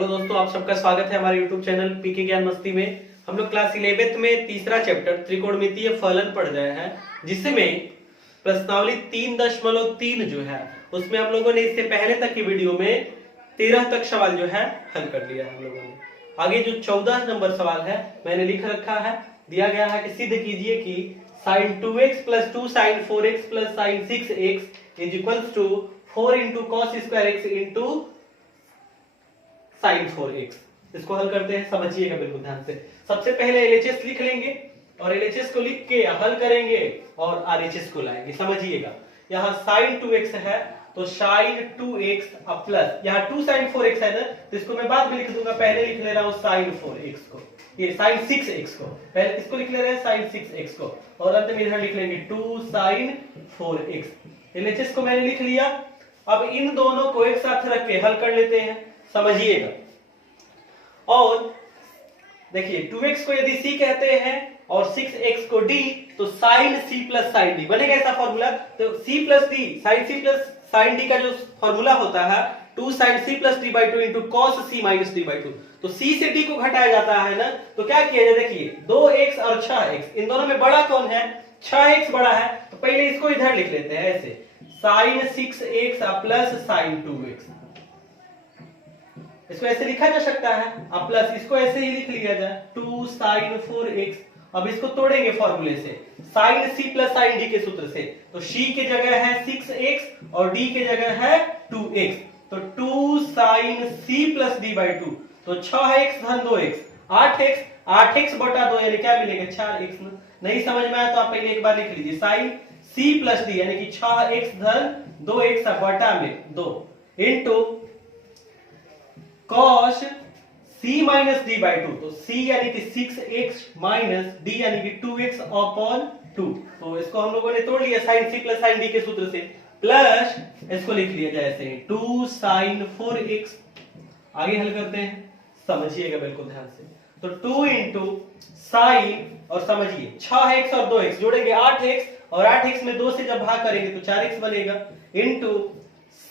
Hello दोस्तों, आप सबका स्वागत है हमारे YouTube चैनल पीके ज्ञान मस्ती में। हम लोग क्लास 11th में तीसरा चैप्टर त्रिकोणमितीय फलन पढ़ रहे हैं, जिसमें प्रश्नावली 3.3 जो है उसमें हम लोगों ने इससे पहले तक की वीडियो में 13 तक सवाल जो है हल कर लिया है हम लोगों ने। आगे जो 14 नंबर सवाल है मैंने लिख रखा है, दिया गया है कि सिद्ध कीजिए कि sin 2x + 2 sin 4x + sin 6x = 4 × cos square x × sin 4x। इसको हल करते हैं, समझिएगा बिल्कुल ध्यान से। सबसे पहले LHS लिख लेंगे और LHS को लिख के हल करेंगे और RHS को लाएंगे। समझिएगा, यहाँ sin 2x है तो sin 2x प्लस यहाँ 2 sin 4x है ना, तो इसको मैं बाद में लिख दूंगा, पहले लिख ले रहा हूँ sin 4x को, ये sin 6x को, पहले इसको लिख ले रहे हैं sin 6x को, और अंत में इधर लिख लेंगे 2 sin 4x। LHS को मैंने लिख लिया। अब इन दोनों को एक साथ रख के हल कर लेते हैं, समझिएगा। और देखिए 2x को यदि c कहते हैं और 6x को d, तो sin c + sin d बनेगा ऐसा फॉर्मूला। तो c + d sin c + sin d का जो फॉर्मूला होता है 2 sin c + d/2 × cos c - d/2, तो c से d को घटाया जाता है ना, तो क्या किया जाए, देखिए 2x और 6x, इन दोनों में बड़ा कौन है, 6x बड़ा है, तो पहले इसको इधर लिख लेते हैं ऐसे, sin 6x + sin 2x। इसको ऐसे लिखा जा सकता है, अब प्लस इसको ऐसे ही लिख लिया जाए 2 sin 4x। अब इसको तोड़ेंगे फॉर्मूले से, sin c + sin d के सूत्र से, तो c के जगह है 6x और d के जगह है 2x, तो 2 sin c + d/2, तो 6x धन 2x 8x, 8x बटा 2 यानी क्या मिलेगा 4x। नहीं समझ में आया तो आप पहले एक बार लिख लीजिए, sin c + d यानी कि 6x धन 2x बटा में 2 इंटू cos c - d/2, तो c यानी कि 6x माइनस d यानी कि 2x अपॉन 2, तो इसको हम लोगों ने तोड़ लिया sin c + sin d के सूत्र से, प्लस इसको लिख लिया जाए ऐसे 2 sin 4x। आगे हल करते हैं, समझिएगा बिल्कुल ध्यान से। तो 2 × sin और समझिए 6x और 2x जोड़ेंगे 8x, और 8x में 2 से जब भाग करेंगे तो 4x बनेगा, इंटू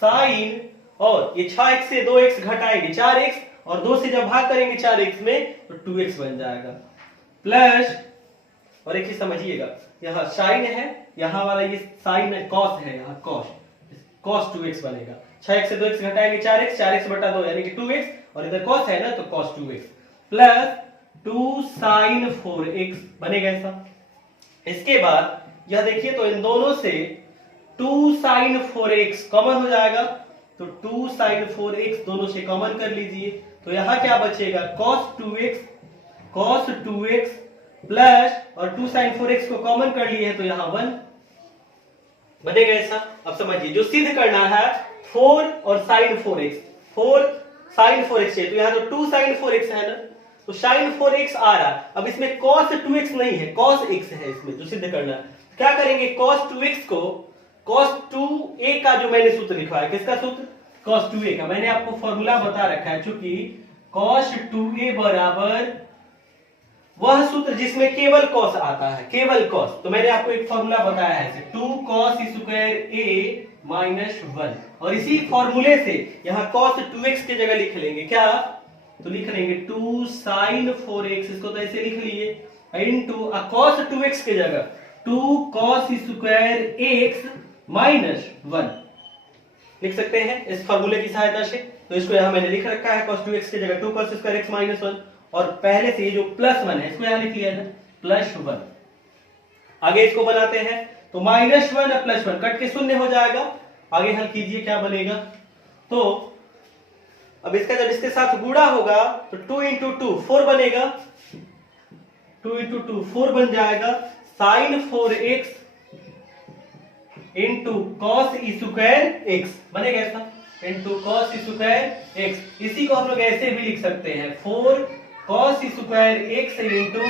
sin, और ये 6x से 2x घटाएंगे 4x, और 2 से जब भाग करेंगे 4x में तो 2x बन जाएगा, प्लस, और एक चीज समझिएगा, यहाँ sin है, यहाँ वाला ये sin है, cos है, यहाँ cos 2x बनेगा, 6x से 2x घटाएंगे 4x, 4x बटा 2 यानी कि 2x, और इधर cos है ना तो cos 2x, plus 2 sin 4x बनेगा ऐसा। इसके बाद यह देखिए, तो इन दोनों से 2 sin 4x कॉमन हो जाएगा, तो 2 sin 4x दोनों से कॉमन कर लीजिए, तो यहां क्या बचेगा cos 2x प्लस, और 2 sin 4x को कॉमन कर लिए तो यहां 1 बनेगा ऐसा। अब समझिए, जो सिद्ध करना है 4 और sin 4x, 4 sin 4x है, तो यहां तो 2 sin 4x है ना, तो sin 4x आ रहा, अब इसमें cos 2x नहीं है, cos x है इसमें जो सिद्ध करना है। क्या करेंगे, cos 2x को cos 2a का जो मैंने सूत्र लिखा है, किसका सूत्र, cos 2a का, मैंने आपको फॉर्मूला बता रखा है, चूंकि cos 2a बराबर वह सूत्र जिसमें केवल cos आता है, केवल cos, तो मैंने आपको एक फॉर्मूला बताया है 2 cos स्क्वायर a - 1, और इसी फॉर्मूले से यहां cos 2x की जगह लिख लेंगे क्या, तो लिख लेंगे 2 sin 4x, इसको तो ऐसे लिख लिए, इनटू cos 2x की जगह 2 cos स्क्वायर x - 1 लिख सकते हैं इस फार्मूले की सहायता से। तो इसको यहां मैंने लिख रखा है, cos 2x की जगह 2 cos स्क्वायर x - 1, और पहले से ये जो +1 है इसको यहां लिख लिया है +1। आगे इसको बनाते हैं, तो -1 +1 कट के शून्य हो जाएगा। आगे हल कीजिए क्या बनेगा, तो अब इसका जब इसके साथ गुणा होगा तो 2 × 2 4 बनेगा, 2 × 2 4 बन जाएगा, sin 4x into cos square x बनेगा ऐसा, इंटू cos स्क्वायर x। इसी को हम लोग ऐसे भी लिख सकते हैं 4 cos square x into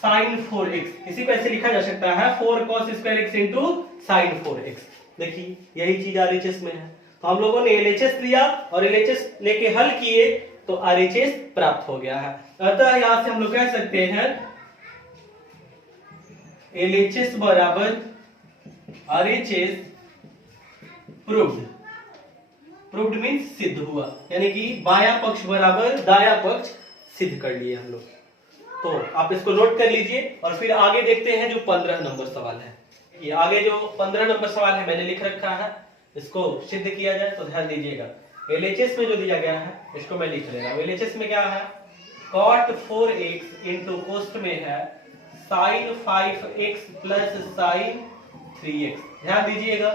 sin 4x, इसी को ऐसे लिखा जा सकता है 4 cos square x into sin 4x। देखिए यही चीज RHS में है, तो हम लोगों ने LHS लिया और LHS लेके हल किए तो RHS प्राप्त हो गया है। अतः यहां से हम लोग कह सकते हैं LHS बराबर RHS प्रूव्ड। प्रूव्ड मीन्स सिद्ध हुआ, यानी कि बायां पक्ष बराबर दायां पक्ष सिद्ध कर लिए हम लोग। तो आप इसको नोट कर लीजिए और फिर आगे देखते हैं जो 15 नंबर सवाल है। ये आगे जो 15 नंबर सवाल है मैंने लिख रखा है, इसको सिद्ध किया जाए तो ध्यान दीजिएगा। एलएचएस में जो दिया गया है इसको मैं लिख लेगा। एलएचएस में क्या है, cot 4x इंटू कोष्ठ में है sin 5x plus sin 3x। ध्यान दीजिएगा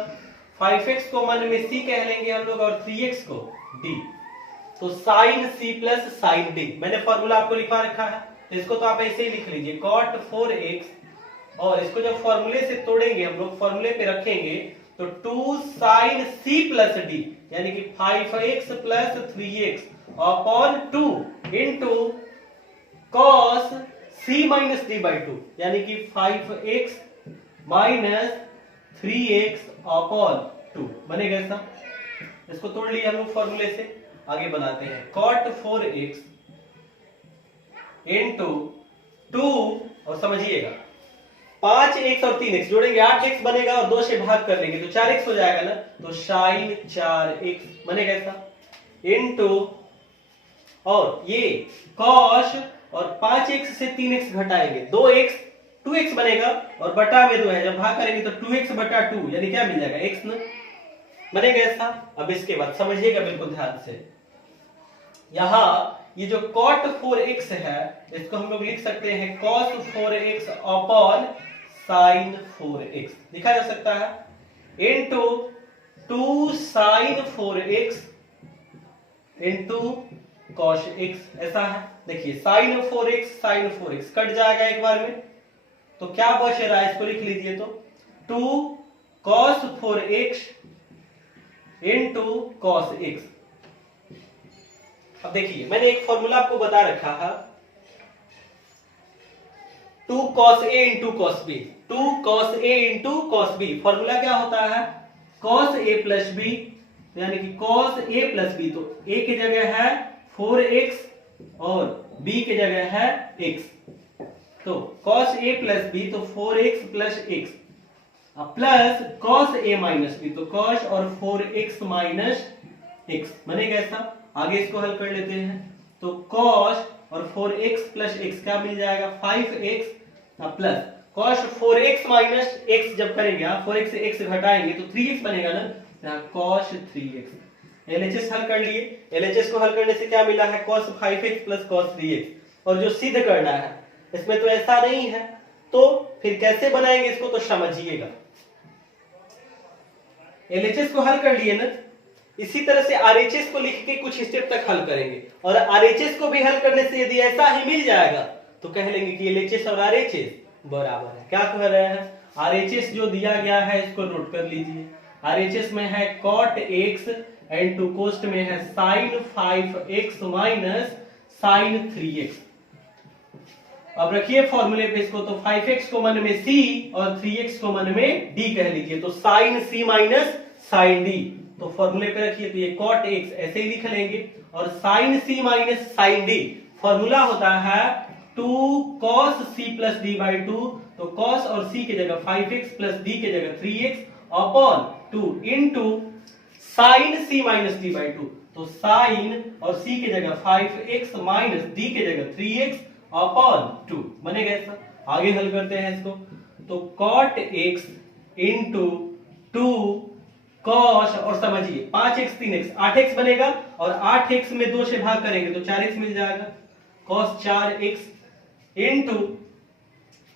5x को मन में c कह लेंगे हम लोग और 3x को d, तो sin c plus sin d। मैंने फॉर्मूला आपको लिखवा रखा है, इसको तो आप ऐसे ही लिख लीजिए cot 4x, और इसको जब फॉर्मूले से तोड़ेंगे हम लोग फॉर्मूले पे रखेंगे तो 2 sin c प्लस d, यानी कि 5x plus 3x upon 2 into cos c minus d by 2, यानी कि 5x माइनस 3x अपॉन 2 बनेगा ऐसा। इसको तोड़ लिया हम लोग फॉर्मूले से, आगे बनाते हैं cot 4x इंटू 2, और समझिएगा 5x और 3x जोड़ेंगे 8x बनेगा और 2 से भाग कर लेंगे तो 4x हो जाएगा ना, तो sin 4x बनेगा ऐसा, इंटू और ये cos और 5x से 3x घटाएंगे 2x 2x बनेगा और बटा में 2 है, जब भाग करेंगे तो 2x बटा 2 यानी क्या मिल जाएगा x ना, बनेगा ऐसा। अब इसके बाद समझिएगा बिल्कुल ध्यान से, यहां ये जो cot 4x है इसको हम लोग लिख सकते हैं cos 4x upon sin 4x, लिखा जा सकता है, into 2 sin 4x into cos x ऐसा है। देखिए sin 4x कट जाएगा एक बार में, तो क्या बच रहा है इसको लिख लीजिए, तो 2 cos 4x into cos x। अब देखिए मैंने एक फॉर्मूला आपको बता रखा है 2 cos a into cos b, 2 cos a into cos b। Formula क्या होता है cos a प्लस b, यानी कि cos a प्लस b, तो a की जगह है 4x और b की जगह है x, तो cos a प्लस b तो 4x plus x plus cos a minus b तो cos और 4x माइनस x बनेगा ऐसा। आगे इसको हल कर लेते हैं, तो cos और 4x प्लस x क्या मिल जाएगा 5x plus cos 4x minus x जब करेंगे 4x से x घटाएंगे तो 3x बनेगा ना, cos 3x। LHS हल कर लिए, LHS को हल करने से क्या मिला है cos 5x plus cos 3x, और जो सिद्ध करना है इसमें तो ऐसा नहीं है, तो फिर कैसे बनाएंगे इसको तो समझिएगा। LHS को हल कर लिए ना, इसी तरह से RHS को लिख के कुछ स्टेप तक हल करेंगे, और RHS को भी हल करने से यदि ऐसा ही मिल जाएगा तो कह लेंगे कि LHS और RHS बराबर है। क्या कह रहे हैं, RHS जो दिया गया है इसको नोट कर लीजिए। RHS में है cot x इंटू कोष्ठ में है sin 5x minus sin 3x। अब रखिए फॉर्मूले पे इसको, तो 5x को मन में c और 3x को मन में d कह लीजिए, तो sin c minus sin d। तो फॉर्मूले पे रखिए, तो ये cot x ऐसे ही लिख लेंगे, और sin c minus sin d formula होता है 2 cos c plus d by 2, तो cos और c की जगह 5x प्लस d की जगह 3x upon 2 into sin c minus d by 2, तो sin और c की जगह 5x माइनस d की जगह 3x अपॉन 2 बनेगा ऐसा। आगे हल करते हैं इसको, तो cot x इंटू 2 cos, और समझिए 5x 3x 8x बनेगा, और 8x में 2 से भाग करेंगे तो 4x मिल जाएगा, cos 4x इंटू,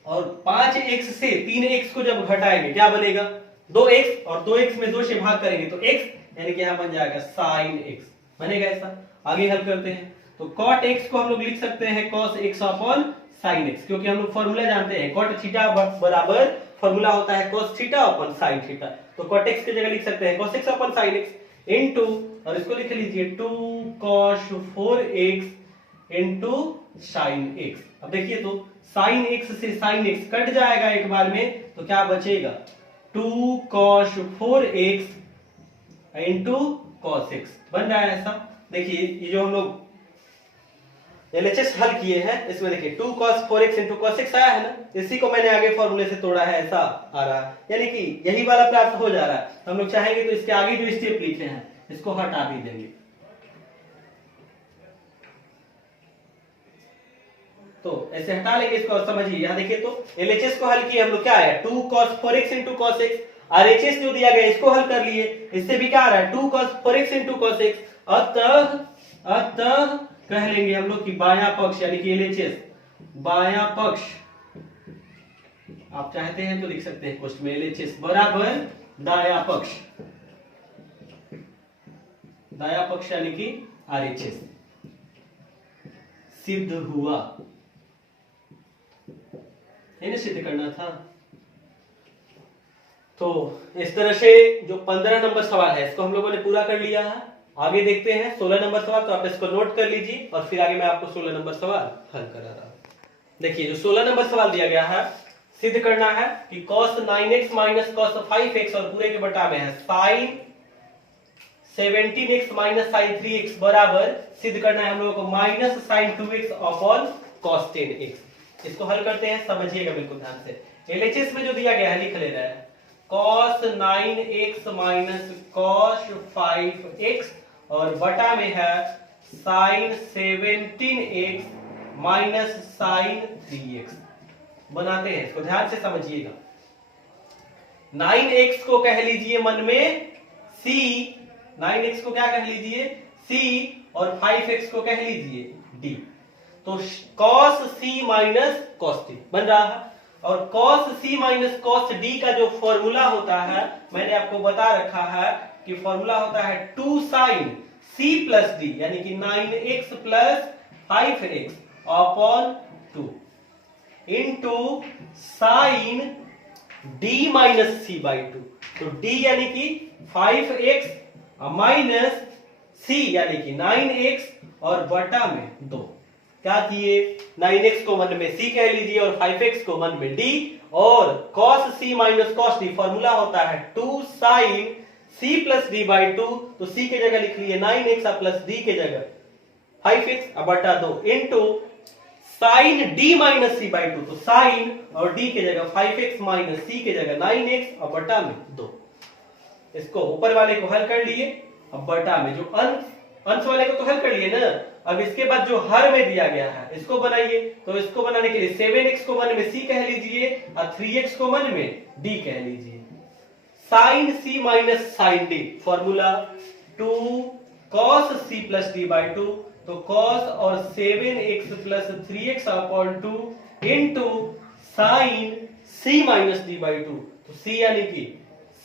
और 5x से 3x को जब घटाएंगे क्या बनेगा 2x, और 2x में 2 से भाग करेंगे तो x, यानी कि यहां बन जाएगा sin x बनेगा ऐसा। आगे हल करते हैं, तो cot x को हम लोग लिख सकते हैं cos x upon sin x, क्योंकि हम लोग फॉर्मूला जानते हैं cot थीटा बराबर फॉर्मूला होता है cos theta upon sin theta, तो cot x की जगह लिख सकते हैं cos x upon sin x into, और इसको लिख लीजिए 2 cos 4x into sin x। अब देखिए तो sin x से sin x कट जाएगा एक बार में, तो क्या बचेगा 2 cos 4x into cos x बन रहा है ऐसा। देखिए ये जो हम लोग LHS हल किए हैं इसमें देखिए 2 cos 4x into cos x आया है ना, इसी को मैंने आगे फॉर्मूले से तोड़ा है, ऐसा आ रहा है, यानी कि यही वाला प्राप्त हो जा रहा है। हम लोग चाहेंगे तो इसके आगे जो स्टेप लिखे हैं इसको हटा भी देंगे। तो ऐसे हटा लेंगे इसको। और समझिए यहां देखिए तो एलएचएस को हल किए हम लोग, क्या आया 2 cos 4x into cos x। RHS जो दिया गया इसको हल कर लिए, इससे भी क्या आ रहा है 2 cos 4x into cos x। अतः कह लेंगे हम लोग कि बायां पक्ष यानी कि एलएचएस बायां पक्ष, आप चाहते हैं तो लिख सकते हैं क्वेश्चन में एलएचएस बराबर दायां पक्ष, दायां पक्ष यानी कि आरएचएस सिद्ध हुआ। इन्हें सिद्ध करना था। तो इस तरह से जो 15 नंबर सवाल है इसको हम लोगों ने पूरा कर लिया है। आगे देखते हैं 16 नंबर सवाल, तो आप इसको नोट कर लीजिए और फिर आगे मैं आपको 16 नंबर सवाल हल करा रहा हूं। देखिए जो 16 नंबर सवाल दिया गया है, सिद्ध करना है कि cos 9x minus cos 5x और पूरे के बटा में है sin 17x minus sin 3x बराबर, सिद्ध करना है हम लोगों को minus sin 2x upon cos 10x। इसको हल करते हैं, समझिएगा बिल्कुल ध्यान से। एलएचएस में जो दिया गया है लिख ले रहा है cos 9x minus cos 5x और बटा में है sin 17x minus sin 3x। बनाते हैं इसको, ध्यान से समझिएगा। 9x को कह लीजिए मन में c, 9x को क्या कह लीजिए c और 5x को कह लीजिए d। तो cos c minus cos d बन रहा है। और cos c minus cos d का जो फॉर्मूला होता है मैंने आपको बता रखा है कि फॉर्मूला होता है 2 sin c प्लस d यानी कि 9x plus 5x upon 2 into sin d minus c by 2। तो d यानी कि 5x माइनस c यानी कि 9x और बटा में 2। क्या किए 9x को मन में c कह लीजिए और 5x को मन में d, और cos c minus cos d formula होता है 2 sin c plus d by 2। तो c के जगह लिख लिए 9x और प्लस d के जगह 5x और बटा 2 into sin d minus c by 2। तो sin और d के जगह 5x माइनस c के जगह 9x और बटा में 2। इसको ऊपर वाले को हल कर लिए, अब बटा में जो अंश वाले को तो हल कर लिए ना। अब इसके बाद जो हर में दिया गया है इसको बनाइए। तो इसको बनाने के लिए 7x को मन में c कह लीजिए और 3x को मन में d कह लीजिए। sin c minus sin d formula 2 cos c plus d by 2। तो cos और 7x plus 3x upon 2 into sin c minus d by 2। तो c यानी कि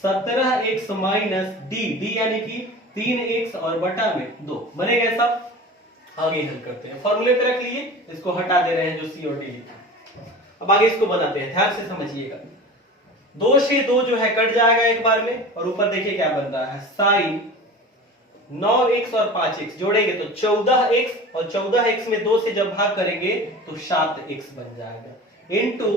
17x माइनस d यानी कि 3x और बटा में 2 बनेगा सब। आगे हल करते हैं, फॉर्मूले पे रख लिए, इसको हटा दे रहे हैं जो c और d लिखा। अब आगे इसको बनाते हैं, ध्यान से समझिएगा। 2 से 2 जो है कट जाएगा एक बार में, और ऊपर देखिए क्या बन रहा है sin 9x और 5x जोड़ेंगे तो 14x, और 14x में 2 से जब भाग करेंगे तो 7x बन जाएगा इंटू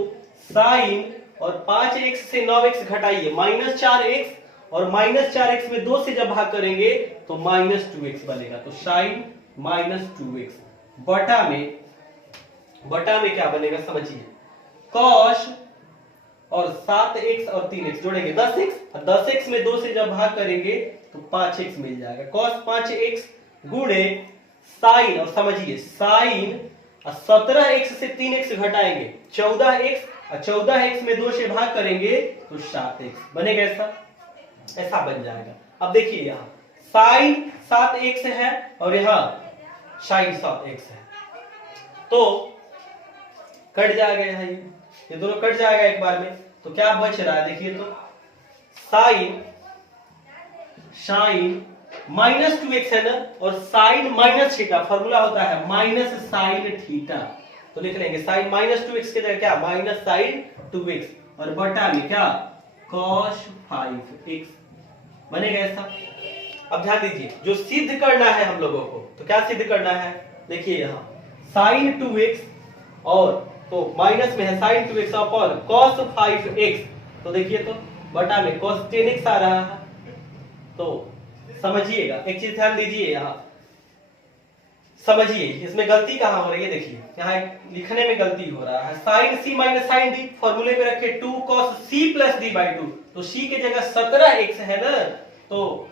sin और 5x से 9x घटाइए माइनस 4x, और माइनस 4x में 2 से जब भाग करेंगे तो माइनस 2x बनेगा। तो sin माइनस 2x बटा में क्या बनेगा समझिए cos और 7x और 3x जोड़ेंगे 10x, और 10x में 2 से जब भाग करेंगे तो 5x मिल जाएगा। cos 5x गुणे sin, और समझिए sin और 17x से 3x घटाएंगे 14x, और 14x में 2 से भाग करेंगे तो 7x बनेगा। ऐसा बन जाएगा। अब देखिए यहाँ sin 7x है और यहाँ sin 7x है, तो कट जाएगा यहाँ ये दोनों कट जाएगा एक बार में। तो क्या बच रहा है देखिए तो sin माइनस 2x है ना, और sin माइनस थीटा फॉर्मूला होता है माइनस sin थीटा। तो लिख लेंगे sin माइनस 2x के जगह क्या माइनस sin 2x और बटा में क्या cos 5x बनेगा ऐसा। अब ध्यान दीजिए जो सिद्ध करना है हम लोगों को, तो क्या सिद्ध करना है देखिए यहाँ sin 2x और तो माइनस में है sin 2x upon cos 5x। तो देखिए तो बटा में cos 10x आ रहा है। तो समझिएगा एक चीज ध्यान दीजिए, यहाँ समझिए इसमें गलती कहां हो रही है। देखिए यहाँ लिखने में गलती हो रहा है sin c minus sin d फॉर्मूले पे रखे 2 cos c plus d by 2। तो c के जगह 17x है ना, तो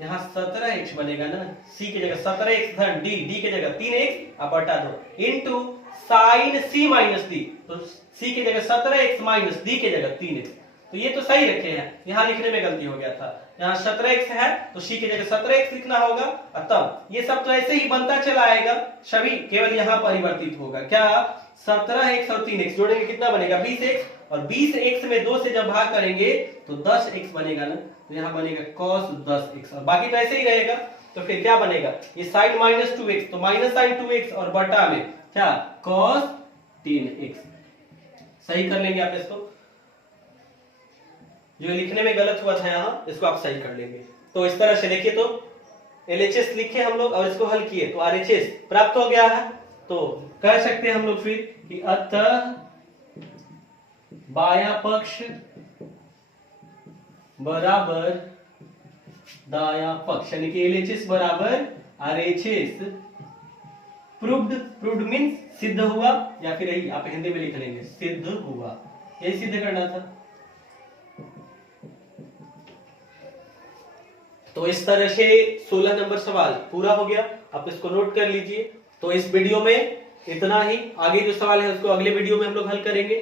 यहाँ 17x बनेगा ना, c की जगह 17x धन d, d की जगह 3x अब बटा दो into sine c minus d, तो c की जगह 17x माइनस d की जगह 3x, तो ये तो सही रखे हैं, यहाँ लिखने में गलती हो गया था, यहाँ 17x है तो c की जगह 17x लिखना होगा, और तब ये सब तो ऐसे ही बनता चला आएगा, सभी केवल यहाँ परिवर्तित होगा, क्या 17x और 3x जोड़ेंगे कितना बनेगा 20x, और 20x में 2 से जब भाग करेंगे तो 10x बनेगा ना, तो यहाँ बनेगा cos 10x, और बाकी तो ऐसे ही रहेगा, तो फिर क्या बनेगा ये साइन माइनस 2x, तो माइनस साइन 2x और बटा में क्या cos 3x, सही कर लेंगे आप इसको, जो लिखने में गलत हुआ था यहाँ इसको आप सही कर लेंगे। तो इस तरह से देखिए, तो LHS लिखे हम लोग और इसको हल किए तो RHS प्राप्त हो गया है, तो कह सकते हैं हम लोग फिर कि अतः बायां पक्ष बराबर दायां पक्ष, यानी कि LHS बराबर RHS, प्रूव्ड मींस सिद्ध हुआ, या फिर यही आप हिंदी में लिख लेंगे सिद्ध हुआ, यही सिद्ध करना था। तो इस तरह से 16 नंबर सवाल पूरा हो गया, आप इसको नोट कर लीजिए। तो इस वीडियो में इतना ही, आगे जो सवाल है उसको अगले वीडियो में हम लोग हल करेंगे।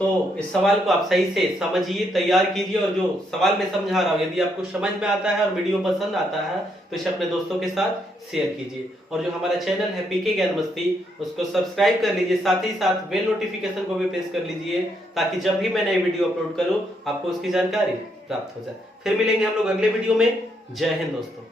तो इस सवाल को आप सही से समझिए, तैयार कीजिए, और जो सवाल मैं समझा रहा हूँ यदि आपको समझ में आता है और वीडियो पसंद आता है तो इसे अपने दोस्तों के साथ शेयर कीजिए, और जो हमारा चैनल है पीके ज्ञान मस्ती उसको सब्सक्राइब कर लीजिए, साथ ही साथ बेल नोटिफिकेशन को भी प्रेस कर लीजिए, ताकि जब भी मैं नई वीडियो अपलोड करूं आपको उसकी जानकारी प्राप्त हो जाए। फिर मिलेंगे हम लोग अगले वीडियो में। जय हिंद दोस्तों।